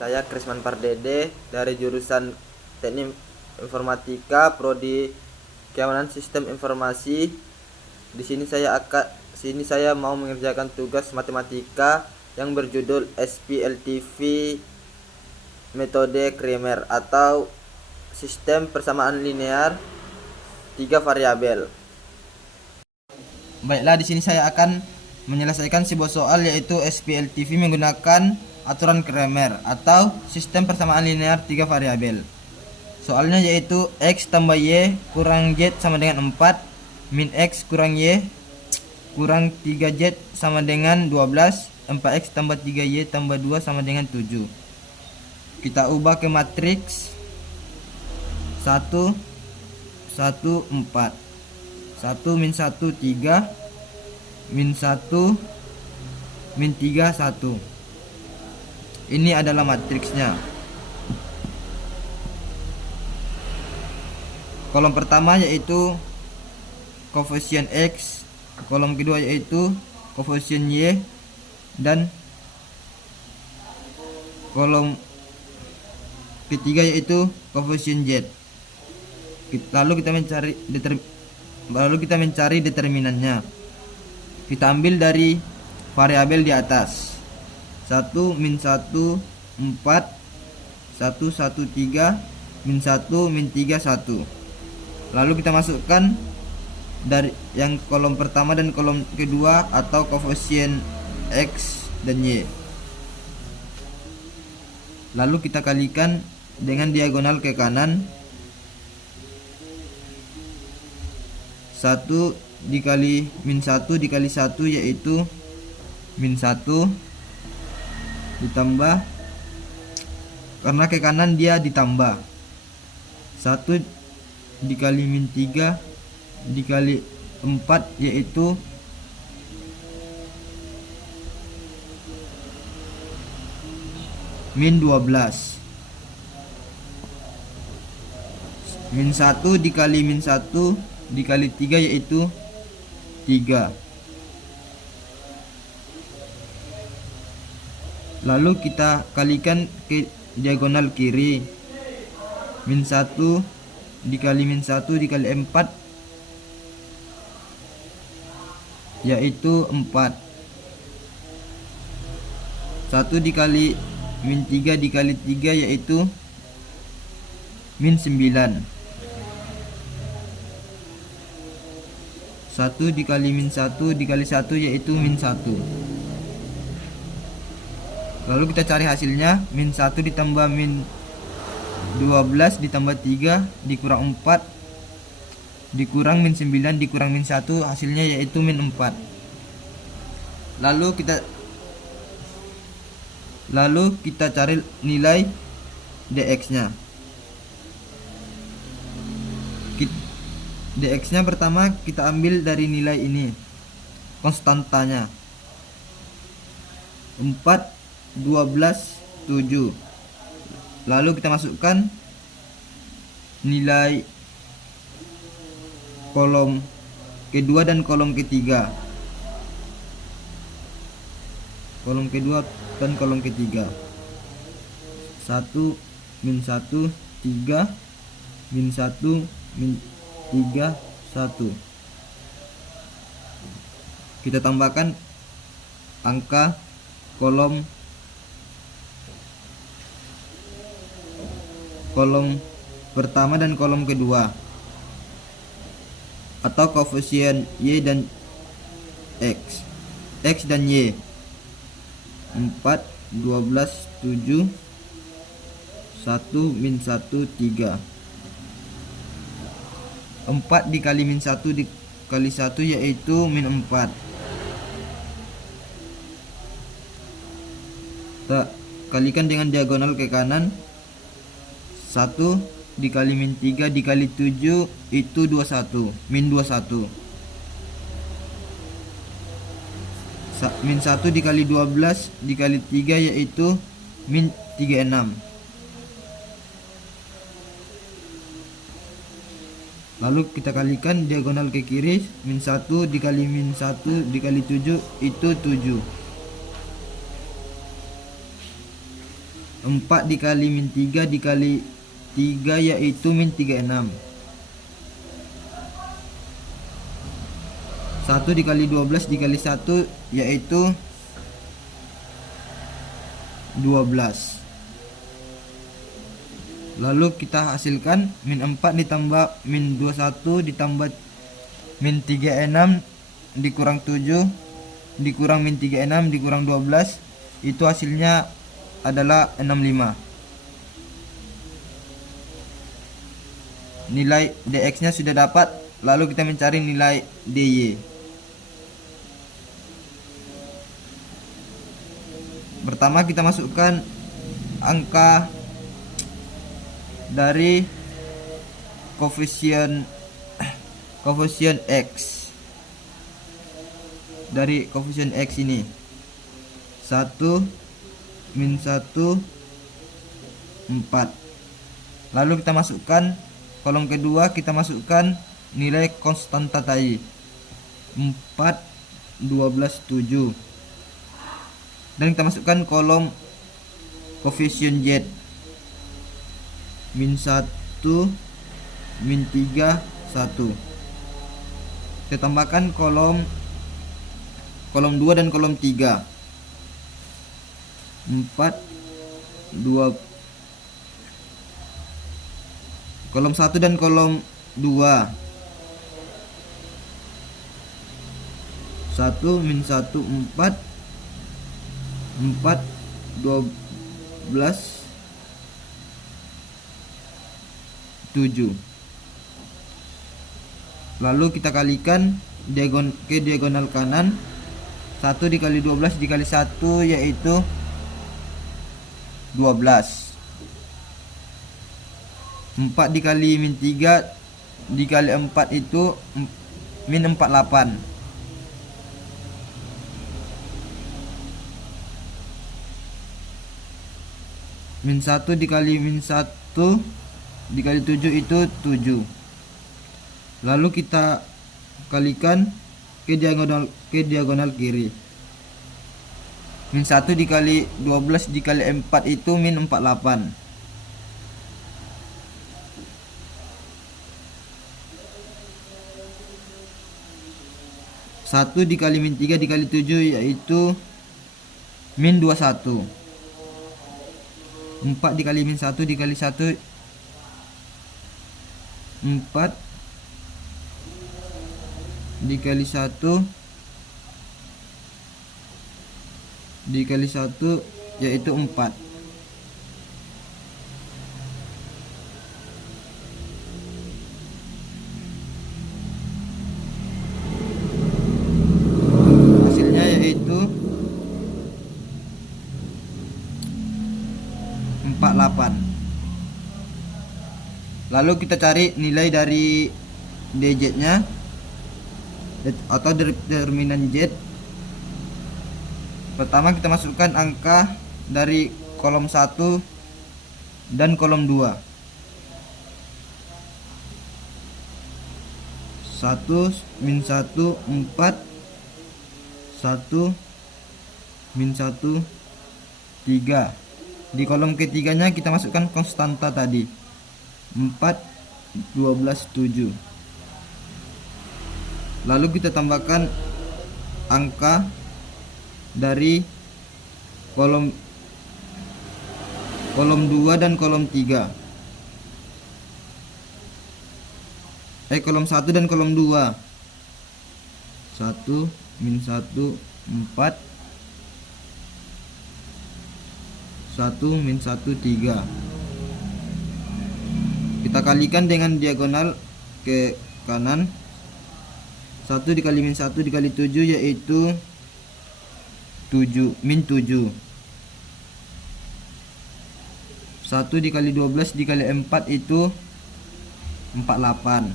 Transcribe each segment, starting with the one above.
Saya Krisman Pardede dari jurusan Teknik Informatika Prodi Keamanan Sistem Informasi. Di sini saya mau mengerjakan tugas matematika yang berjudul SPLTV metode Cramer atau sistem persamaan linear 3 variabel. Baiklah, di sini saya akan menyelesaikan sebuah soal yaitu SPLTV menggunakan aturan Cramer atau sistem persamaan linear 3 variabel. Soalnya yaitu X tambah Y kurang Z sama dengan 4, min X kurang Y kurang 3Z sama dengan 12, 4X tambah 3Y tambah 2 sama dengan 7. Kita ubah ke matriks 1, 1, 4, 1 min 1 3, min 1 min 3 1. Ini adalah matriksnya. Kolom pertama yaitu koefisien X, kolom kedua yaitu koefisien Y, dan kolom ketiga yaitu koefisien Z. Lalu kita mencari determinannya. Kita ambil dari variabel di atas. 1 min 1 4, 1 1 3, min 1 min 3 1. Lalu kita masukkan dari yang kolom pertama dan kolom kedua atau koefisien X dan Y. Lalu kita kalikan dengan diagonal ke kanan. 1 dikali min 1 dikali 1 yaitu min 1, ditambah, karena ke kanan dia ditambah, 1 dikali min 3 dikali 4 yaitu min 12, min 1 dikali min 1 dikali 3 yaitu 3. Lalu kita kalikan ke diagonal kiri. Min 1 dikali min 1 dikali 4 yaitu 4. 1 dikali min 3 dikali 3 yaitu min 9. 1 dikali min 1 dikali 1 yaitu min 1. Lalu kita cari hasilnya. Min 1 ditambah min 12 ditambah 3 dikurang 4 dikurang min 9 dikurang min 1, hasilnya yaitu min 4. Lalu kita cari nilai dx nya. Dx nya pertama kita ambil dari nilai ini, konstantanya 4, 12, 7. Lalu kita masukkan nilai kolom kedua dan kolom ketiga. Kolom kedua dan kolom ketiga. 1 min 1 3, min 1 min 3 1. Kita tambahkan angka kolom pertama dan kolom kedua atau koefisien Y dan X dan Y. 4, 12, 7, 1 min 1 3. 4 dikali min 1 dikali 1 yaitu min 4. Kita kalikan dengan diagonal ke kanan. 1 dikali min 3 dikali 7 itu 21, min 21. Min 1 dikali 12 dikali 3 yaitu min 36. Lalu kita kalikan diagonal ke kiri. Min 1 dikali min 1 dikali 7 itu 7. 4 dikali min 3 dikali 3 yaitu min 36. 1 dikali 12 dikali 1 yaitu 12. Lalu kita hasilkan min 4 ditambah min 21 ditambah min 36 dikurang 7 dikurang min 36 dikurang 12, itu hasilnya adalah 65. Nilai dx nya sudah dapat, lalu kita mencari nilai dy. Pertama kita masukkan angka dari koefisien x. Dari koefisien x ini 1 min 1 4. Lalu kita masukkan kolom kedua, kita masukkan nilai konstanta tadi 4 12 7. Dan kita masukkan kolom koefisien z min 1 min 3 1. Kita tambahkan kolom 2 dan kolom 3 4 2. Kolom 1 dan kolom 2 1 min 1 4 4 12 7. Lalu kita kalikan ke diagonal kanan. 1 dikali 12 dikali 1 yaitu 12. 4 dikali min 3 dikali 4 itu min 48. Min 1 dikali min 1 dikali 7 itu 7. Lalu kita kalikan ke diagonal kiri. Min 1 dikali 12 dikali 4 itu min 48. Satu dikali min 3 dikali 7 yaitu min 21. 4 dikali min 1 dikali 1 4 dikali 1 dikali 1 yaitu 4. Hasilnya yaitu 48. Lalu kita cari nilai dari dz nya atau determinan z. Pertama kita masukkan angka dari kolom 1 dan kolom 2. 1 min 1 4 1 min 1 3. Di kolom ketiganya kita masukkan konstanta tadi 4 12 7. Lalu kita tambahkan angka dari kolom 2 dan kolom 3. Kolom 1 dan kolom 2. 1 min 1 4 1 min 1 3. Kita kalikan dengan diagonal ke kanan. 1 dikali min 1 dikali 7 yaitu 7 min 7. 1 dikali 12 dikali 4 itu 48.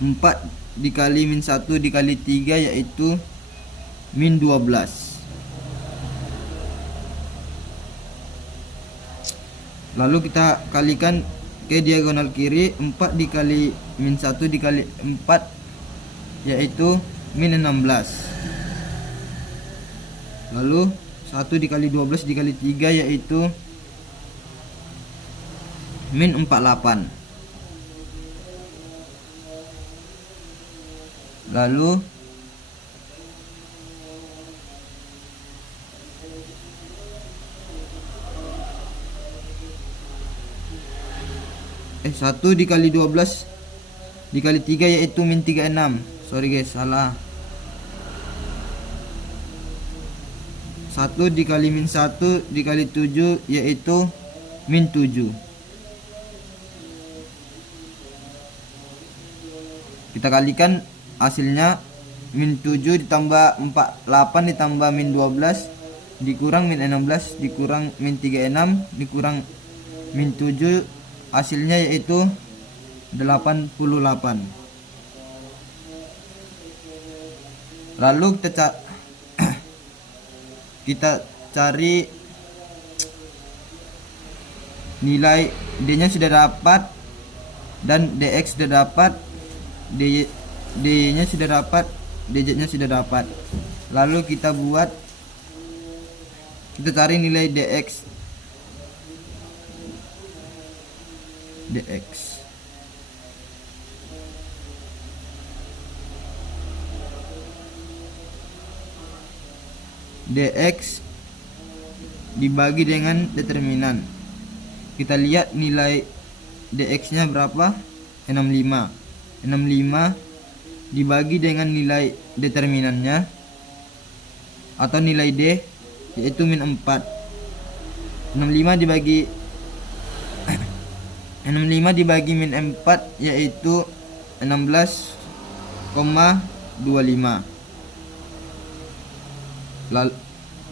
4 dikali min 1 dikali 3 yaitu min 12. Lalu kita kalikan ke diagonal kiri. 4 dikali min 1 dikali 4 yaitu min 16. Lalu 1 dikali 12 dikali 3 yaitu min 48. Lalu 1 dikali 12 dikali 3 yaitu min 36. Sorry guys, salah. 1 dikali min 1 dikali 7 yaitu min 7. Kita kalikan hasilnya, min 7 ditambah 48 ditambah min 12 dikurang min 16 dikurang min 36 dikurang min 7, hasilnya yaitu 88. Lalu kita cari nilai D nya sudah dapat dan DX sudah dapat, D nya sudah dapat, DZ nya sudah dapat. Lalu kita cari nilai DX. DX dibagi dengan determinan. Kita lihat nilai DX nya berapa, 65. 65 dibagi dengan nilai determinannya atau nilai D yaitu min 4. 65 dibagi min 4 yaitu 16,25. Lalu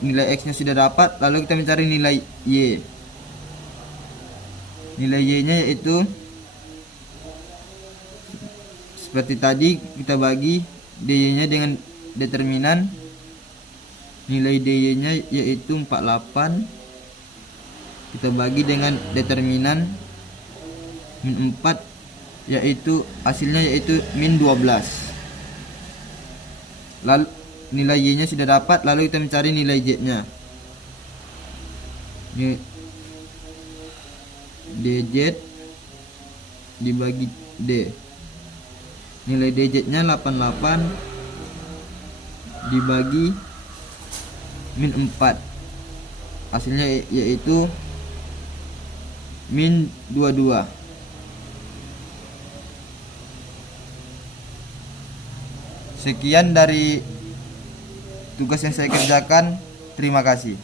nilai X nya sudah dapat, lalu kita mencari nilai Y. Nilai Y nya yaitu seperti tadi, kita bagi DY nya dengan determinan. Nilai DY nya yaitu 48, kita bagi dengan determinan min 4 yaitu hasilnya yaitu min 12. Lalu nilai Y nya sudah dapat, lalu kita mencari nilai Z nya. DZ dibagi D. Nilai DZ nya 88 dibagi min 4, hasilnya yaitu min 22. Sekian dari tugas yang saya kerjakan. Terima kasih.